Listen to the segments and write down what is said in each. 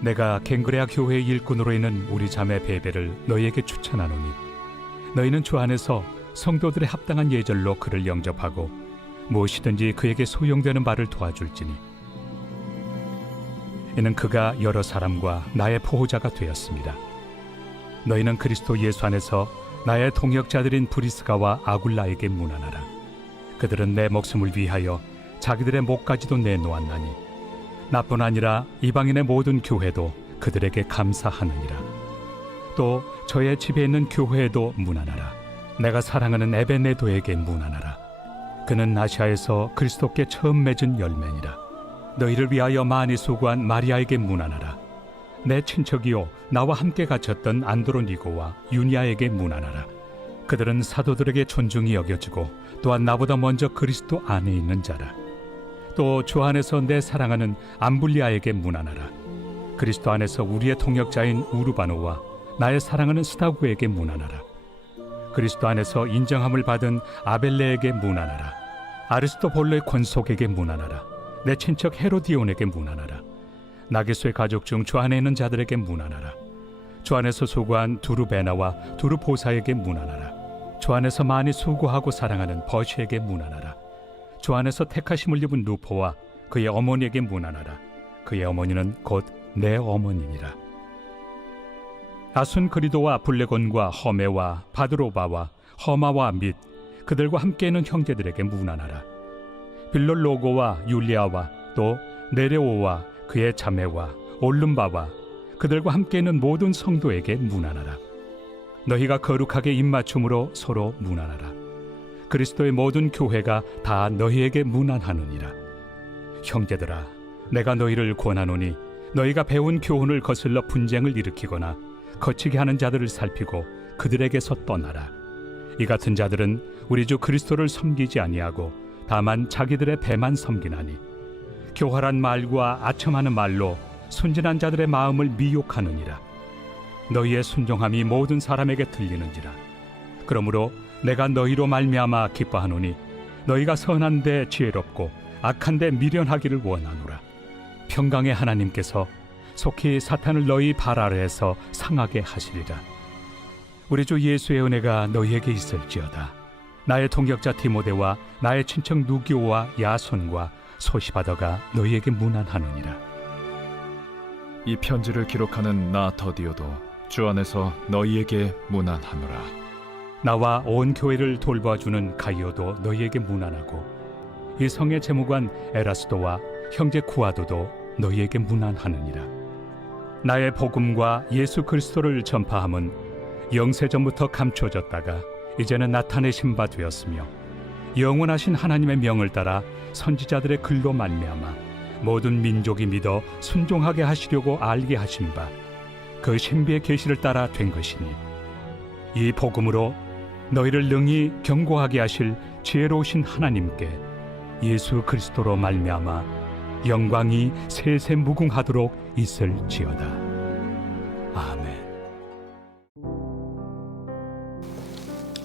내가 갱그레아 교회의 일꾼으로 있는 우리 자매 베베를 너희에게 추천하노니 너희는 주 안에서 성도들의 합당한 예절로 그를 영접하고 무엇이든지 그에게 소용되는 바를 도와줄지니 이는 그가 여러 사람과 나의 보호자가 되었습니다. 너희는 그리스도 예수 안에서 나의 동역자들인 브리스가와 아굴라에게 문안하라. 그들은 내 목숨을 위하여 자기들의 목까지도 내놓았나니 나뿐 아니라 이방인의 모든 교회도 그들에게 감사하느니라. 또 저의 집에 있는 교회에도 문안하라. 내가 사랑하는 에베네도에게 문안하라. 그는 아시아에서 그리스도께 처음 맺은 열매니라. 너희를 위하여 많이 수고한 마리아에게 문안하라. 내 친척이요 나와 함께 갇혔던 안드로니고와 유니아에게 문안하라. 그들은 사도들에게 존중이 여겨지고 또한 나보다 먼저 그리스도 안에 있는 자라. 또 주 안에서 내 사랑하는 암블리아에게 문안하라. 그리스도 안에서 우리의 동역자인 우르바노와 나의 사랑하는 스타구에게 문안하라. 그리스도 안에서 인정함을 받은 아벨레에게 문안하라. 아리스토볼로의 권속에게 문안하라. 내 친척 헤로디온에게 문안하라. 나게소의 가족 중 주 안에 있는 자들에게 문안하라. 주 안에서 수고한 두루베나와 두루보사에게 문안하라. 주 안에서 많이 수고하고 사랑하는 버시에게 문안하라. 주 안에서 택하심을 입은 루포와 그의 어머니에게 문안하라. 그의 어머니는 곧 내 어머니니라. 아순그리도와 블레곤과 허메와 바드로바와 허마와 및 그들과 함께 있는 형제들에게 문안하라. 빌롤로고와 율리아와 또 네레오와 그의 자매와 올름바와 그들과 함께 있는 모든 성도에게 문안하라. 너희가 거룩하게 입맞춤으로 서로 문안하라. 그리스도의 모든 교회가 다 너희에게 문안하느니라. 형제들아, 내가 너희를 권하노니 너희가 배운 교훈을 거슬러 분쟁을 일으키거나 거치게 하는 자들을 살피고 그들에게서 떠나라. 이 같은 자들은 우리 주 그리스도를 섬기지 아니하고 다만 자기들의 배만 섬기나니 교활한 말과 아첨하는 말로 순진한 자들의 마음을 미혹하느니라. 너희의 순종함이 모든 사람에게 들리는지라. 그러므로 내가 너희로 말미암아 기뻐하노니 너희가 선한데 지혜롭고 악한데 미련하기를 원하노라. 평강의 하나님께서 속히 사탄을 너희 발 아래에서 상하게 하시리라. 우리 주 예수의 은혜가 너희에게 있을지어다. 나의 동역자 디모데와 나의 친척 누기오와 야손과 소시바더가 너희에게 문안하느니라. 이 편지를 기록하는 나 더디오도 주 안에서 너희에게 문안하노라. 나와 온 교회를 돌봐주는 가이오도 너희에게 문안하고 이 성의 재무관 에라스도와 형제 구아도도 너희에게 문안하느니라. 나의 복음과 예수 그리스도를 전파함은 영세전부터 감춰졌다가 이제는 나타내신 바 되었으며 영원하신 하나님의 명을 따라 선지자들의 글로 말미암아 모든 민족이 믿어 순종하게 하시려고 알게 하신 바 그 신비의 계시를 따라 된 것이니 이 복음으로 너희를 능히 경고하게 하실 지혜로우신 하나님께 예수 그리스도로 말미암아 영광이 세세 무궁하도록 있을지어다. 아멘.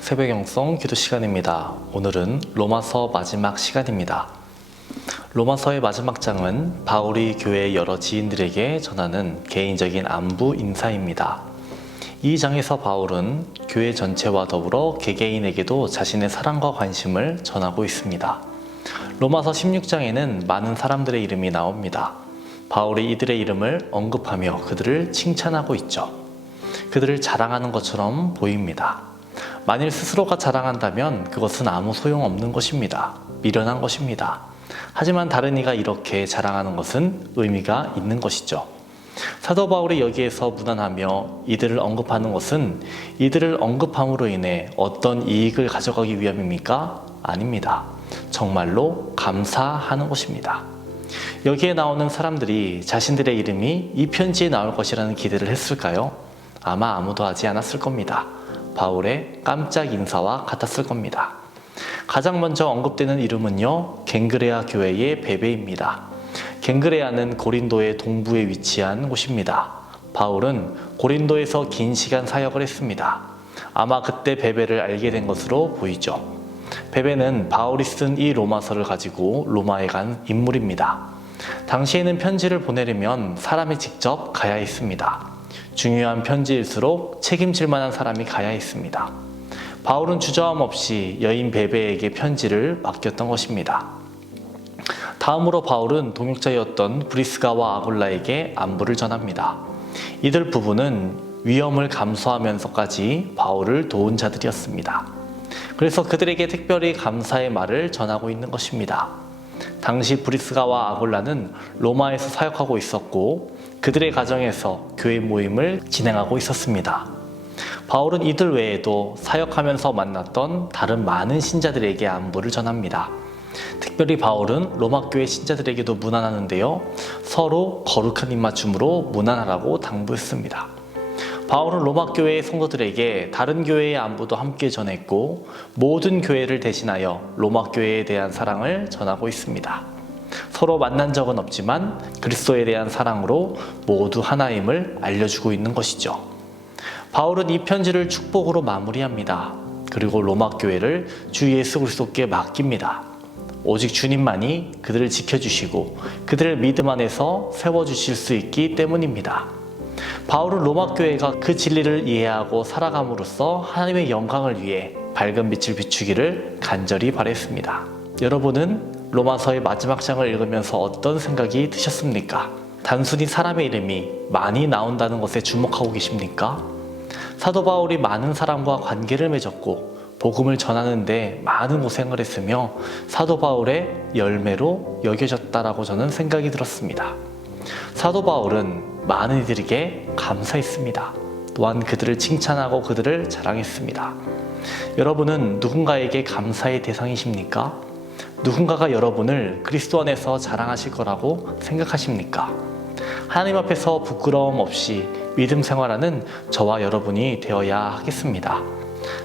새벽 영성 기도 시간입니다. 오늘은 로마서 마지막 시간입니다. 로마서의 마지막 장은 바울이 교회의 여러 지인들에게 전하는 개인적인 안부 인사입니다. 이 장에서 바울은 교회 전체와 더불어 개개인에게도 자신의 사랑과 관심을 전하고 있습니다. 로마서 16장에는 많은 사람들의 이름이 나옵니다. 바울이 이들의 이름을 언급하며 그들을 칭찬하고 있죠. 그들을 자랑하는 것처럼 보입니다. 만일 스스로가 자랑한다면 그것은 아무 소용없는 것입니다. 미련한 것입니다. 하지만 다른 이가 이렇게 자랑하는 것은 의미가 있는 것이죠. 사도 바울이 여기에서 문안하며 이들을 언급하는 것은 이들을 언급함으로 인해 어떤 이익을 가져가기 위함입니까? 아닙니다. 정말로 감사하는 것입니다. 여기에 나오는 사람들이 자신들의 이름이 이 편지에 나올 것이라는 기대를 했을까요? 아마 아무도 하지 않았을 겁니다. 바울의 깜짝 인사와 같았을 겁니다. 가장 먼저 언급되는 이름은요, 갱그레아 교회의 베베입니다. 갱그레아는 고린도의 동부에 위치한 곳입니다. 바울은 고린도에서 긴 시간 사역을 했습니다. 아마 그때 베베를 알게 된 것으로 보이죠. 베베는 바울이 쓴 이 로마서를 가지고 로마에 간 인물입니다. 당시에는 편지를 보내려면 사람이 직접 가야 했습니다. 중요한 편지일수록 책임질 만한 사람이 가야 했습니다. 바울은 주저함 없이 여인 베베에게 편지를 맡겼던 것입니다. 다음으로 바울은 동역자였던 브리스가와 아굴라에게 안부를 전합니다. 이들 부부는 위험을 감수하면서까지 바울을 도운 자들이었습니다. 그래서 그들에게 특별히 감사의 말을 전하고 있는 것입니다. 당시 브리스가와 아굴라는 로마에서 사역하고 있었고 그들의 가정에서 교회 모임을 진행하고 있었습니다. 바울은 이들 외에도 사역하면서 만났던 다른 많은 신자들에게 안부를 전합니다. 특별히 바울은 로마 교회 신자들에게도 문안하는데요. 서로 거룩한 입맞춤으로 문안하라고 당부했습니다. 바울은 로마 교회의 성도들에게 다른 교회의 안부도 함께 전했고 모든 교회를 대신하여 로마 교회에 대한 사랑을 전하고 있습니다. 서로 만난 적은 없지만 그리스도에 대한 사랑으로 모두 하나임을 알려주고 있는 것이죠. 바울은 이 편지를 축복으로 마무리합니다. 그리고 로마 교회를 주 예수 그리스도께 맡깁니다. 오직 주님만이 그들을 지켜주시고 그들을 믿음 안에서 세워주실 수 있기 때문입니다. 바울은 로마 교회가 그 진리를 이해하고 살아감으로써 하나님의 영광을 위해 밝은 빛을 비추기를 간절히 바랬습니다. 여러분은 로마서의 마지막 장을 읽으면서 어떤 생각이 드셨습니까? 단순히 사람의 이름이 많이 나온다는 것에 주목하고 계십니까? 사도 바울이 많은 사람과 관계를 맺었고 복음을 전하는데 많은 고생을 했으며 사도 바울의 열매로 여겨졌다라고 저는 생각이 들었습니다. 사도 바울은 많은 이들에게 감사했습니다. 또한 그들을 칭찬하고 그들을 자랑했습니다. 여러분은 누군가에게 감사의 대상이십니까? 누군가가 여러분을 그리스도 안에서 자랑하실 거라고 생각하십니까? 하나님 앞에서 부끄러움 없이 믿음 생활하는 저와 여러분이 되어야 하겠습니다.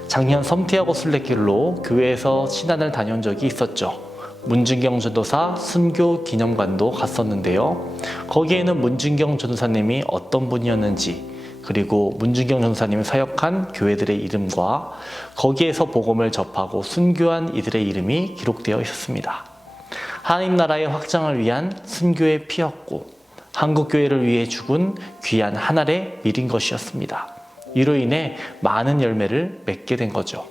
작년 섬티아고 순례길로 교회에서 신안을 다녀온 적이 있었죠. 문준경 전도사 순교 기념관도 갔었는데요. 거기에는 문준경 전도사님이 어떤 분이었는지 그리고 문준경 전도사님이 사역한 교회들의 이름과 거기에서 복음을 접하고 순교한 이들의 이름이 기록되어 있었습니다. 하나님 나라의 확장을 위한 순교의 피였고 한국교회를 위해 죽은 귀한 한 알의 밀인 것이었습니다. 이로 인해 많은 열매를 맺게 된 거죠.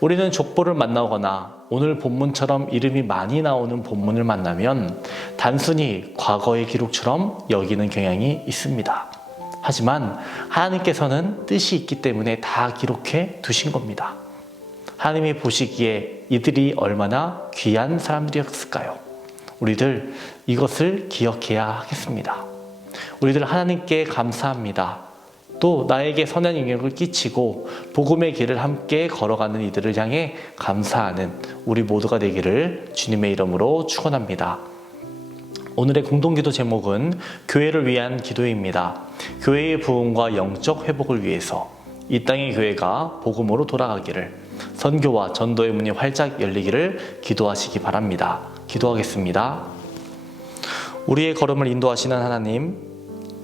우리는 족보를 만나거나 오늘 본문처럼 이름이 많이 나오는 본문을 만나면 단순히 과거의 기록처럼 여기는 경향이 있습니다. 하지만 하나님께서는 뜻이 있기 때문에 다 기록해 두신 겁니다. 하나님이 보시기에 이들이 얼마나 귀한 사람들이었을까요? 우리들 이것을 기억해야 하겠습니다. 우리들 하나님께 감사합니다. 또 나에게 선한 영향을 끼치고 복음의 길을 함께 걸어가는 이들을 향해 감사하는 우리 모두가 되기를 주님의 이름으로 축원합니다. 오늘의 공동기도 제목은 교회를 위한 기도입니다. 교회의 부흥과 영적 회복을 위해서 이 땅의 교회가 복음으로 돌아가기를, 선교와 전도의 문이 활짝 열리기를 기도하시기 바랍니다. 기도하겠습니다. 우리의 걸음을 인도하시는 하나님,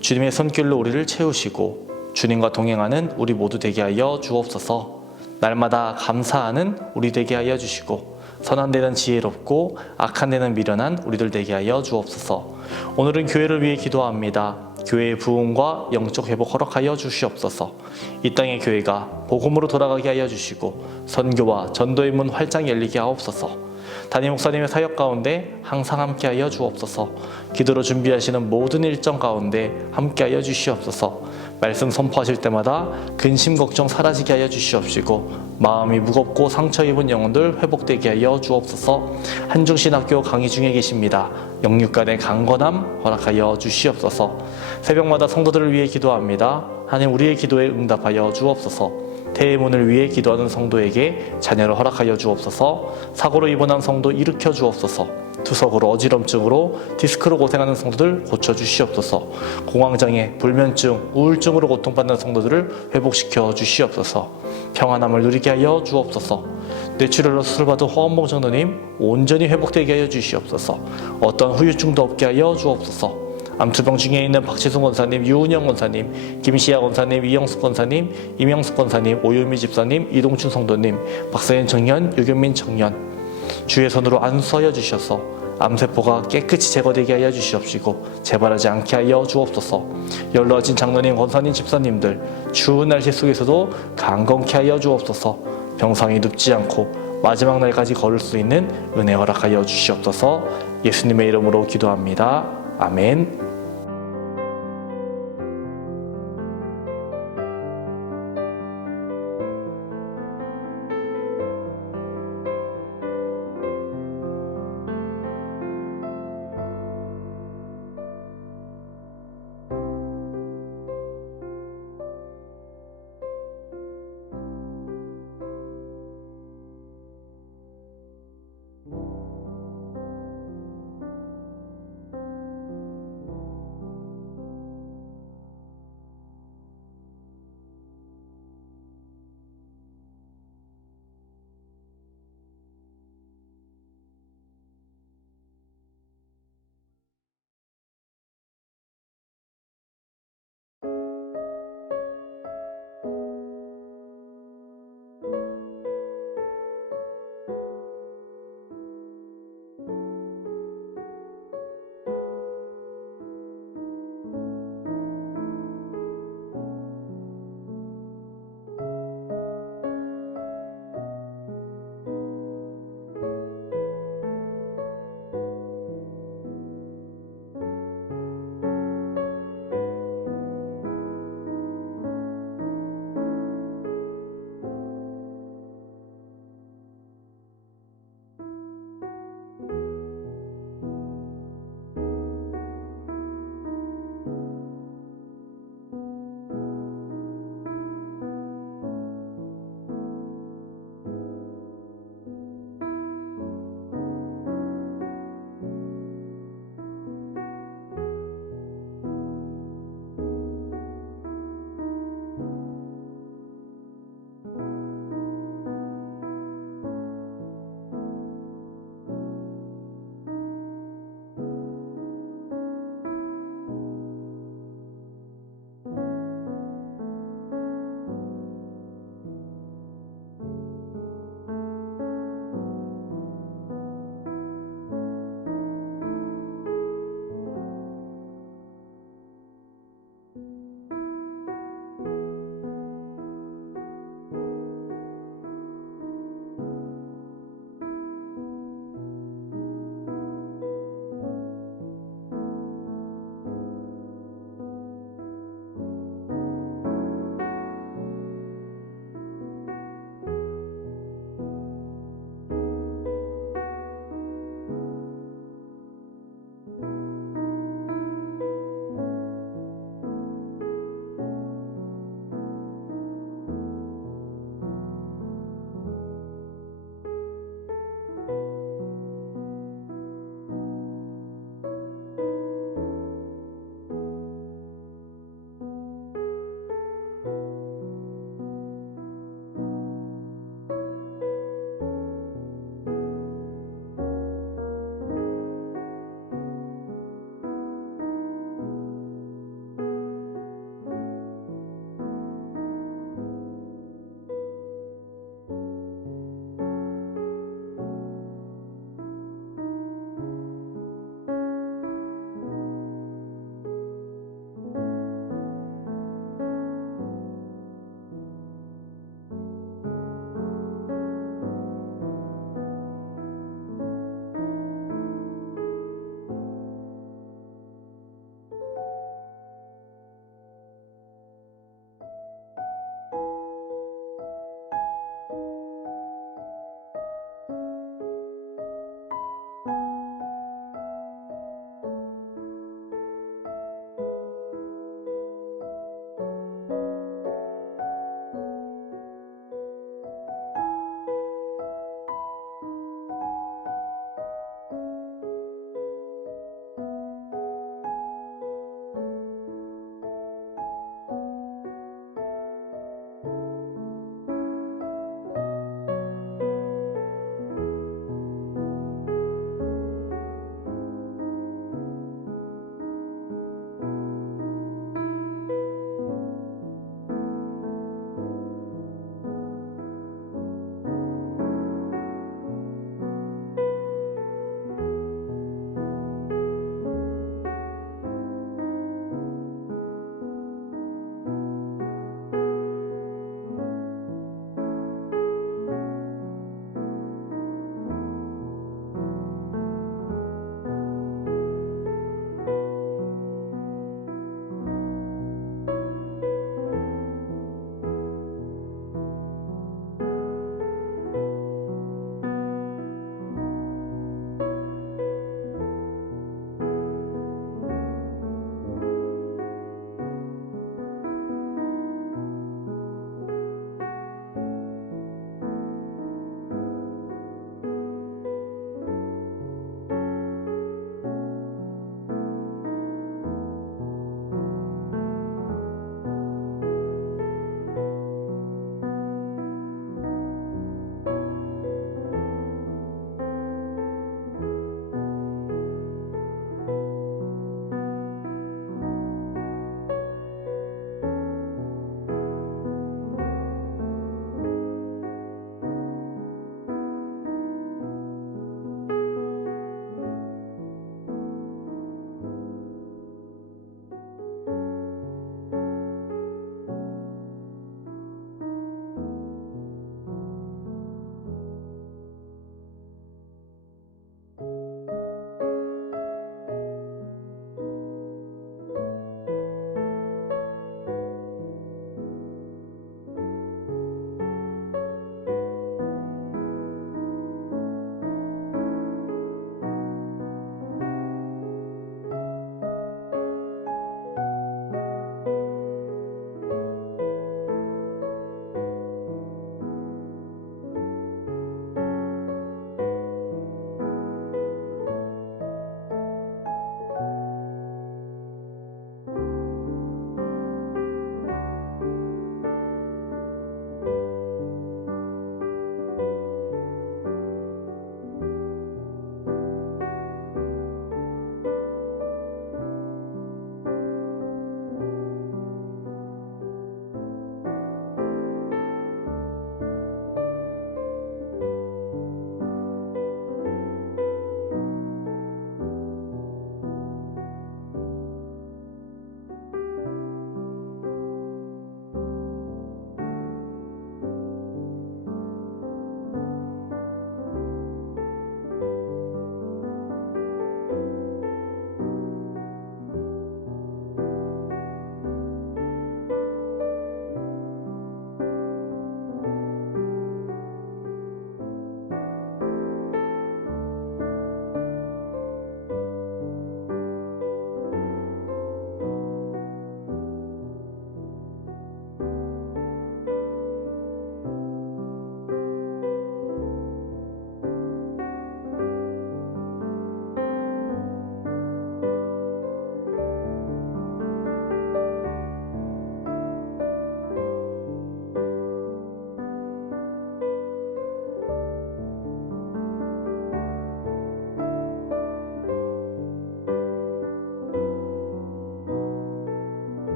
주님의 손길로 우리를 채우시고 주님과 동행하는 우리 모두 되게 하여 주옵소서. 날마다 감사하는 우리 되게 하여 주시고 선한 데는 지혜롭고 악한 데는 미련한 우리들 되게 하여 주옵소서. 오늘은 교회를 위해 기도합니다. 교회의 부흥과 영적 회복 허락하여 주시옵소서. 이 땅의 교회가 복음으로 돌아가게 하여 주시고 선교와 전도의 문 활짝 열리게 하옵소서. 담임 목사님의 사역 가운데 항상 함께하여 주옵소서. 기도로 준비하시는 모든 일정 가운데 함께하여 주시옵소서. 말씀 선포하실 때마다 근심 걱정 사라지게 하여 주시옵시고 마음이 무겁고 상처 입은 영혼들 회복되게 하여 주옵소서. 한중신학교 강의 중에 계십니다. 영육간의 강건함 허락하여 주시옵소서. 새벽마다 성도들을 위해 기도합니다. 하나님 우리의 기도에 응답하여 주옵소서. 대문을 위해 기도하는 성도에게 자녀를 허락하여 주옵소서. 사고로 입원한 성도 일으켜 주옵소서. 투석으로 어지럼증으로 디스크로 고생하는 성도들 고쳐주시옵소서. 공황장애, 불면증, 우울증으로 고통받는 성도들을 회복시켜 주시옵소서. 평안함을 누리게 하여 주옵소서. 뇌출혈로 수술받은 허원봉 장로님 온전히 회복되게 하여 주시옵소서. 어떤 후유증도 없게 하여 주옵소서. 암투병 중에 있는 박지순 권사님, 유은영 권사님, 김시아 권사님, 이영숙 권사님, 임영숙 권사님, 오유미 집사님, 이동춘 성도님, 박사현 청년, 유경민 청년 주의 손으로 안수하여 주셔서 암세포가 깨끗이 제거되게 하여 주시옵시고 재발하지 않게 하여 주옵소서. 연로하신 장로님, 권사님, 집사님들 추운 날씨 속에서도 강건케 하여 주옵소서. 병상이 눕지 않고 마지막 날까지 걸을 수 있는 은혜 허락하여 주시옵소서. 예수님의 이름으로 기도합니다. 아멘.